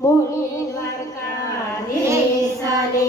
બોલી દ્વારકા દેશાને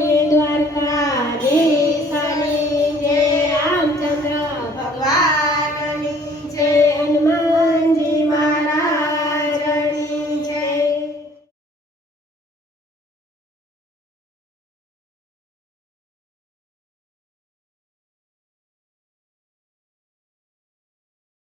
બોલીએ દ્વારકા દેવી